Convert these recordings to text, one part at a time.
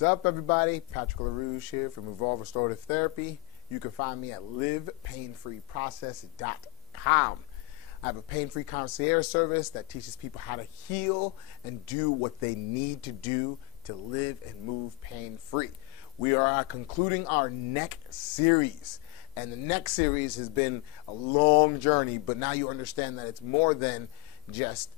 What's up, everybody? Patrick LaRouche here from Evolve Restorative Therapy. You can find me at livepainfreeprocess.com. I have a pain-free concierge service that teaches people how to heal and do what they need to do to live and move pain-free. We are concluding our neck series. And the neck series has been a long journey, but now you understand that it's more than just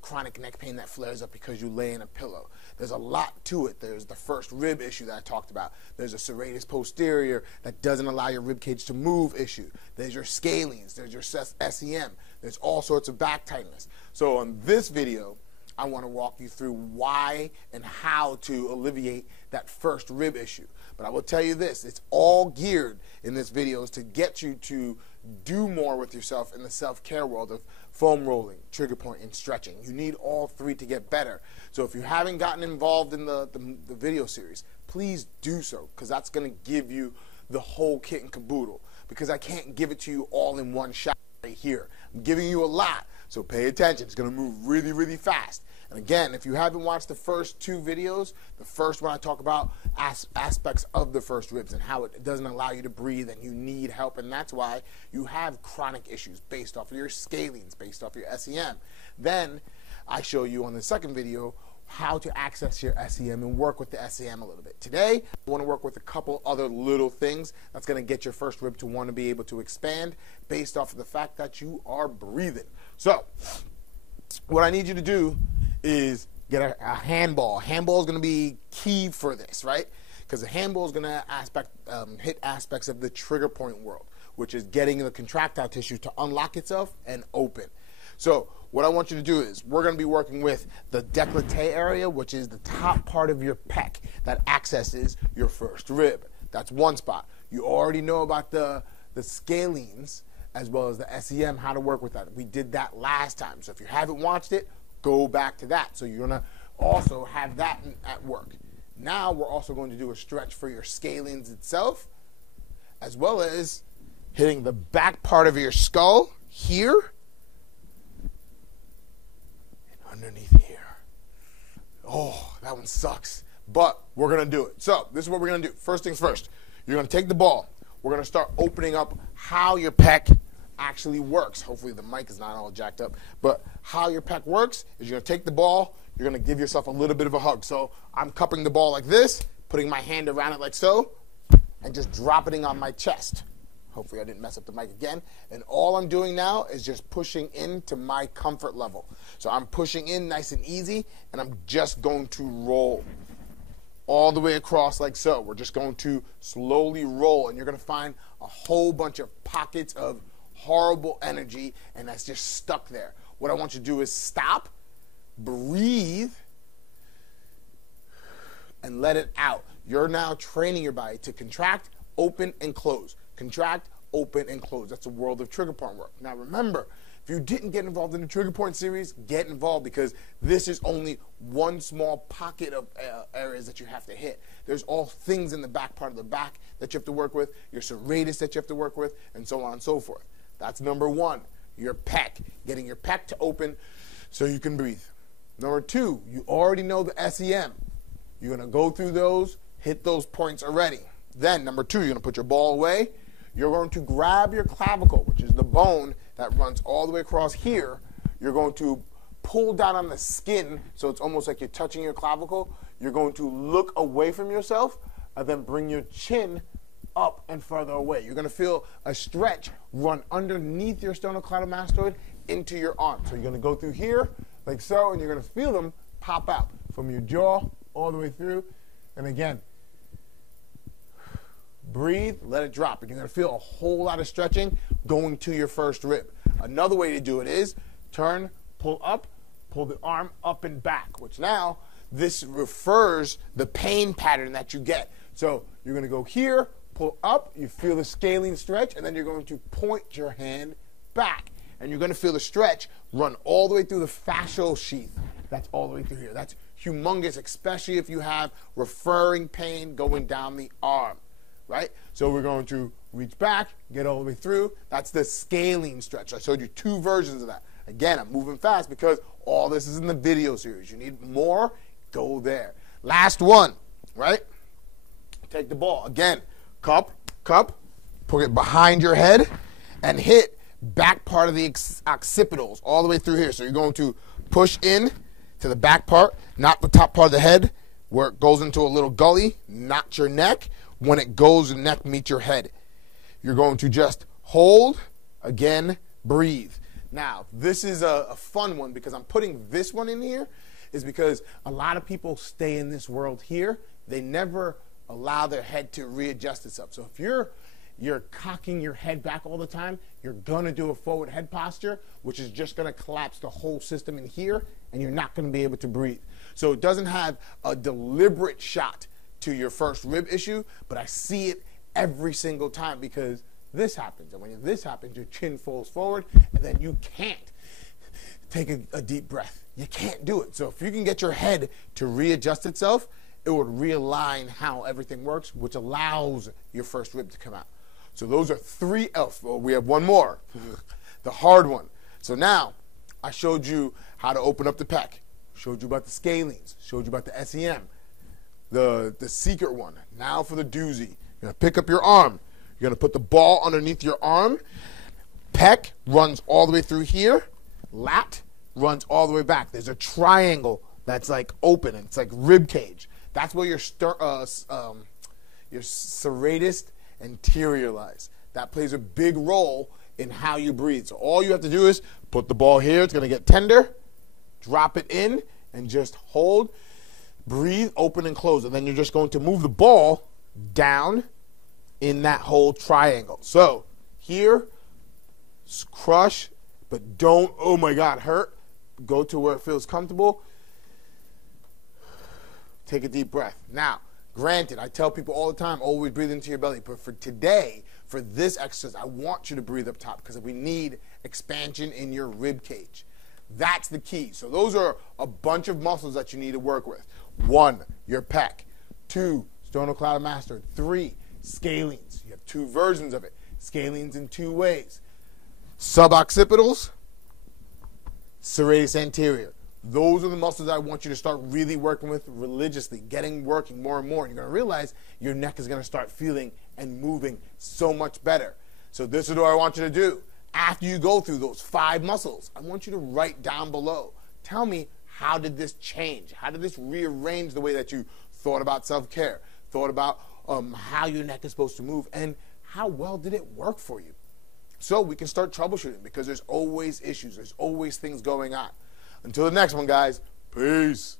chronic neck pain that flares up because you lay in a pillow. There's a lot to it. There's the first rib issue that I talked about. There's a serratus posterior that doesn't allow your rib cage to move issue. There's your scalenes. There's your SEM. There's all sorts of back tightness. So on this video, I want to walk you through why and how to alleviate that first rib issue. But I will tell you this, it's all geared in this video is to get you to do more with yourself in the self-care world of foam rolling, trigger point, and stretching. You need all three to get better. So if you haven't gotten involved in the video series, please do so, because that's going to give you the whole kit and caboodle, because I can't give it to you all in one shot right here. I'm giving you a lot, so pay attention. It's going to move really, really fast. And again, if you haven't watched the first two videos, the first one I talk about aspects of the first ribs and how it doesn't allow you to breathe and you need help, and that's why you have chronic issues based off of your scalenes, based off your SEM. Then I show you on the second video how to access your SEM and work with the SEM a little bit. Today, I want to work with a couple other little things that's going to get your first rib to want to be able to expand based off of the fact that you are breathing. So, what I need you to do is get a handball. A handball is going to be key for this, right? Because the handball is going to hit aspects of the trigger point world, which is getting the contractile tissue to unlock itself and open. So what I want you to do is we're going to be working with the décolleté area, which is the top part of your pec that accesses your first rib. That's one spot. You already know about the scalenes as well as the SEM, how to work with that. We did that last time. So if you haven't watched it, go back to that. So you're going to also have that at work. Now we're also going to do a stretch for your scalenes itself, as well as hitting the back part of your skull here and underneath here. Oh, that one sucks, but we're going to do it. So this is what we're going to do. First things first, you're going to take the ball. We're going to start opening up how your pec actually works. Hopefully the mic is not all jacked up, but how your pec works is you're going to take the ball, you're going to give yourself a little bit of a hug. So I'm cupping the ball like this, putting my hand around it like so, and just dropping it on my chest. Hopefully I didn't mess up the mic again. And all I'm doing now is just pushing into my comfort level. So I'm pushing in nice and easy, and I'm just going to roll all the way across like so. We're just going to slowly roll, and you're going to find a whole bunch of pockets of horrible energy, and that's just stuck there. What I want you to do is stop, breathe, and let it out. You're now training your body to contract, open, and close. Contract, open, and close. That's a world of trigger point work. Now remember, if you didn't get involved in the trigger point series, get involved, because this is only one small pocket of areas that you have to hit. There's all things in the back part of the back that you have to work with, your serratus that you have to work with, and so on and so forth. That's number one, your pec, getting your pec to open so you can breathe. Number two, you already know the SEM. You're going to go through those, hit those points already. Then, number two, you're going to put your ball away. You're going to grab your clavicle, which is the bone that runs all the way across here. You're going to pull down on the skin, so it's almost like you're touching your clavicle. You're going to look away from yourself, and then bring your chin up and further away. You're going to feel a stretch run underneath your sternocleidomastoid into your arm. So you're going to go through here like so, and you're going to feel them pop out from your jaw all the way through. And again, breathe, let it drop. And you're going to feel a whole lot of stretching going to your first rib. Another way to do it is turn, pull up, pull the arm up and back, which now this refers the pain pattern that you get. So you're going to go here, pull up, you feel the scalene stretch, and then you're going to point your hand back. And you're going to feel the stretch run all the way through the fascial sheath. That's all the way through here. That's humongous, especially if you have referring pain going down the arm, right? So we're going to reach back, get all the way through. That's the scalene stretch. I showed you two versions of that. Again, I'm moving fast because all this is in the video series. You need more? Go there. Last one. right? Take the ball. Again, cup, put it behind your head, and hit back part of the occipitals all the way through here. So you're going to push in to the back part, not the top part of the head, where it goes into a little gully, not your neck. When it goes, the neck meets your head. You're going to just hold, again, breathe. Now, this is a fun one because I'm putting this one in here is because a lot of people stay in this world here. They never allow their head to readjust itself. So if you're cocking your head back all the time, you're going to do a forward head posture, which is just going to collapse the whole system in here, and you're not going to be able to breathe. So it doesn't have a deliberate shot to your first rib issue, but I see it every single time because this happens. And when this happens, your chin falls forward, and then you can't take a deep breath. You can't do it. So if you can get your head to readjust itself, it would realign how everything works, which allows your first rib to come out. So those are three. Well, we have one more, the hard one. So now I showed you how to open up the pec, showed you about the scalenes, showed you about the SEM, the secret one. Now for the doozy. You're going to pick up your arm. You're going to put the ball underneath your arm. Pec runs all the way through here. Lat runs all the way back. There's a triangle that's like open, and it's like rib cage. That's where your serratus anterior lies. That plays a big role in how you breathe. So all you have to do is put the ball here. It's going to get tender. Drop it in and just hold. Breathe, open and close. And then you're just going to move the ball down in that whole triangle. So here, crush, but don't, oh my God, hurt. Go to where it feels comfortable. Take a deep breath. Now, granted, I tell people all the time, always breathe into your belly. But for today, for this exercise, I want you to breathe up top because we need expansion in your rib cage. That's the key. So those are a bunch of muscles that you need to work with. 1, your pec. 2, sternocleidomastoid. 3, scalenes. You have 2 versions of it. Scalenes in 2 ways. Suboccipitals, serratus anterior. Those are the muscles I want you to start really working with religiously, working more and more. And you're going to realize your neck is going to start feeling and moving so much better. So this is what I want you to do. After you go through those 5 muscles, I want you to write down below. Tell me, how did this change? How did this rearrange the way that you thought about self-care, thought about how your neck is supposed to move, and how well did it work for you? So we can start troubleshooting because there's always issues. There's always things going on. Until the next one, guys, peace.